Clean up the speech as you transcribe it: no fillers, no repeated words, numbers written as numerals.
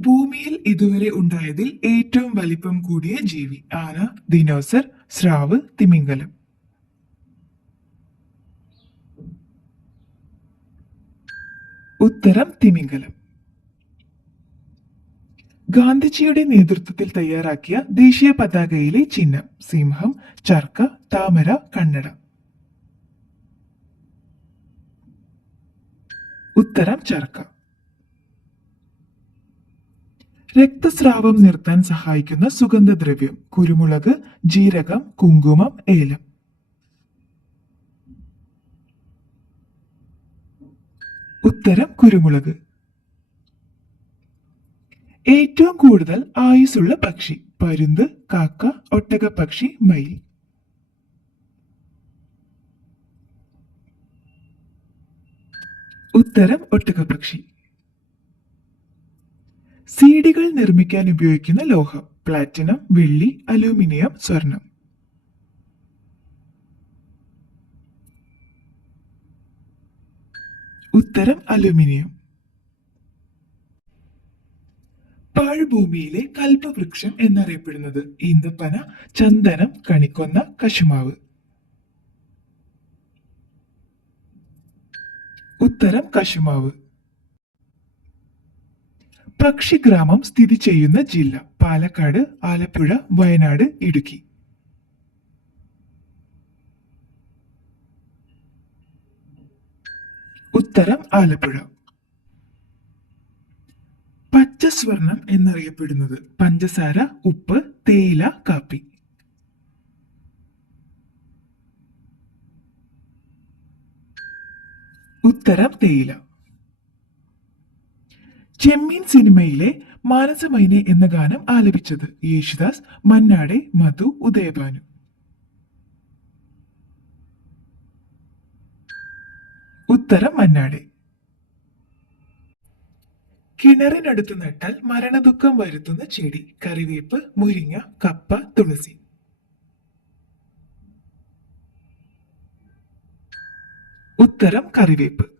ഭൂമിയിൽ ഇതുവരെ ഉണ്ടായതിൽ ഏറ്റവും വലിപ്പം കൂടിയ ജീവി? ആന, ദിനോസർ, സ്രാവ്, തിമിംഗലം. ഉത്തരം തിമിംഗലം. ഗാന്ധിജിയുടെ നേതൃത്വത്തിൽ തയ്യാറാക്കിയ ദേശീയ പതാകയിലെ ചിഹ്നം? സിംഹം, ചർക്ക, താമര, കണ്ണട. ഉത്തരം ചർക്ക. രക്തസ്രാവം നിർത്താൻ സഹായിക്കുന്ന സുഗന്ധദ്രവ്യം? കുരുമുളക്, ജീരകം, കുങ്കുമം, ഏലം. ഉത്തരം കുരുമുളക്. ഏറ്റവും കൂടുതൽ ആയുസ്സുള്ള പക്ഷി? പരുന്ത്, കാക്ക, ഒട്ടകപ്പക്ഷി, മയിൽ. ഉത്തരം ഒട്ടകപ്പക്ഷി. സീഡികൾ നിർമ്മിക്കാൻ ഉപയോഗിക്കുന്ന ലോഹം? പ്ലാറ്റിനം, വെള്ളി, അലൂമിനിയം, സ്വർണം. ഉത്തരം അലൂമിനിയം. പാഴ്ഭൂമിയിലെ കൽപ്പവൃക്ഷം എന്നറിയപ്പെടുന്നത്? ഈന്തപ്പന, ചന്ദനം, കണിക്കൊന്ന, കശുമാവ്. ഉത്തരം കശുമാവ്. പക്ഷിഗ്രാമം സ്ഥിതി ചെയ്യുന്ന ജില്ല? പാലക്കാട്, ആലപ്പുഴ, വയനാട്, ഇടുക്കി. ഉത്തരം ആലപ്പുഴ. പച്ചസ്വർണം എന്നറിയപ്പെടുന്നത്? പഞ്ചസാര, ഉപ്പ്, തേയില, കാപ്പി. ഉത്തരം തേയില. ചെമ്മീൻ സിനിമയിലെ മാനസമൈനെ എന്ന ഗാനം ആലപിച്ചത്? യേശുദാസ്, മന്നാടെ, മധു, ഉദയഭാനു. ഉത്തരം മന്നാടെ. കിണറിനടുത്ത് നട്ടാൽ മരണദുഃഖം വരുത്തുന്ന ചെടി? കറിവേപ്പ്, മുരിങ്ങ, കപ്പ, തുളസി. ഉത്തരം കറിവേപ്പ്.